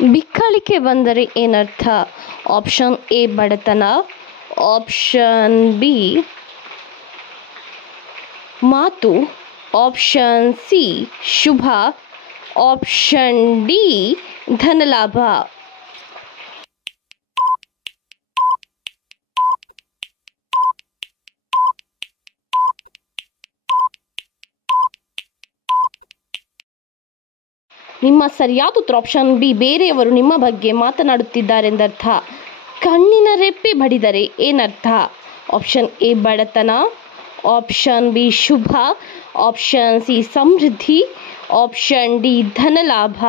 ಬಿಕ್ಕಳಿಕೆ ಬಂದರೆ ಏನರ್ಥ? Option A ಬಡತನ, ಆಪ್ಷನ್ ಬಿ ಮಾತು, ಆಪ್ಷನ್ ಸಿ ಶುಭ, ಆಪ್ಷನ್ ಡಿ ಧನಲಾಭ. ನಿಮ್ಮ ಸರಿಯಾದ ಉತ್ತರ ಆಪ್ಷನ್ ಬಿ. ಬೇರೆಯವರು ನಿಮ್ಮ ಬಗ್ಗೆ ಮಾತನಾಡುತ್ತಿದ್ದಾರೆಂದರ್ಥ. ಕಣ್ಣಿನ ರೆಪ್ಪೆ ಬಡಿದರೆ ಏನರ್ಥ? ಆಪ್ಷನ್ ಎ ಬಡತನ, ಆಪ್ಷನ್ ಬಿ ಶುಭ, ಆಪ್ಷನ್ ಸಿ ಸಮೃದ್ಧಿ, ಆಪ್ಷನ್ ಡಿ ಧನಲಾಭ.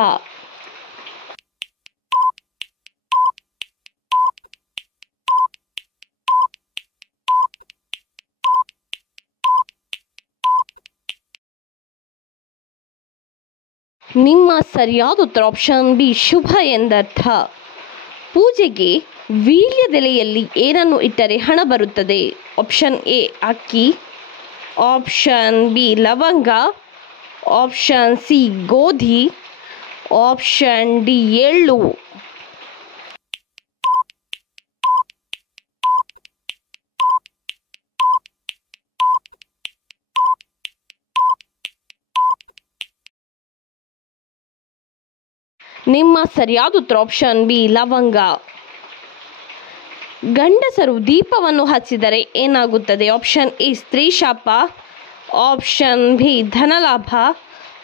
ನಿಮ್ಮ ಸರಿಯಾದ ಉತ್ತರ ಆಪ್ಷನ್ ಬಿ ಶುಭ ಎಂದರ್ಥ. ಪೂಜೆಗೆ ವೀಳ್ಯದೆಲೆಯಲ್ಲಿ ಏನನ್ನು ಇಟ್ಟರೆ ಹಣ ಬರುತ್ತದೆ? ಆಪ್ಷನ್ ಎ ಅಕ್ಕಿ, ಆಪ್ಷನ್ ಬಿ ಲವಂಗ, ಆಪ್ಷನ್ ಸಿ ಗೋಧಿ, ಆಪ್ಷನ್ ಡಿ ಎಳ್ಳು. ನಿಮ್ಮ ಸರಿಯಾದ ಉತ್ತರ ಆಪ್ಷನ್ ಬಿ ಲವಂಗ. ಗಂಡಸರು ದೀಪವನ್ನು ಹಚ್ಚಿದರೆ ಏನಾಗುತ್ತದೆ? ಆಪ್ಷನ್ ಎ ಸ್ತ್ರೀ ಶಾಪ, ಆಪ್ಷನ್ ಬಿ ಧನಲಾಭ,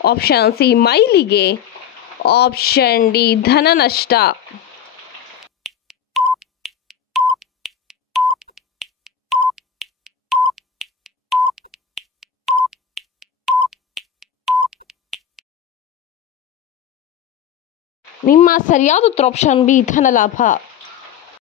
ಆಪ್ಷನ್ ಸಿ ಮೈಲಿಗೆ, ಆಪ್ಷನ್ ಡಿ ಧನ ನಷ್ಟ. ನಿಮ್ಮ ಸರಿಯಾದ ಉತ್ತರ ಆಪ್ಷನ್ ಬಿ ಧನಲಾಭ.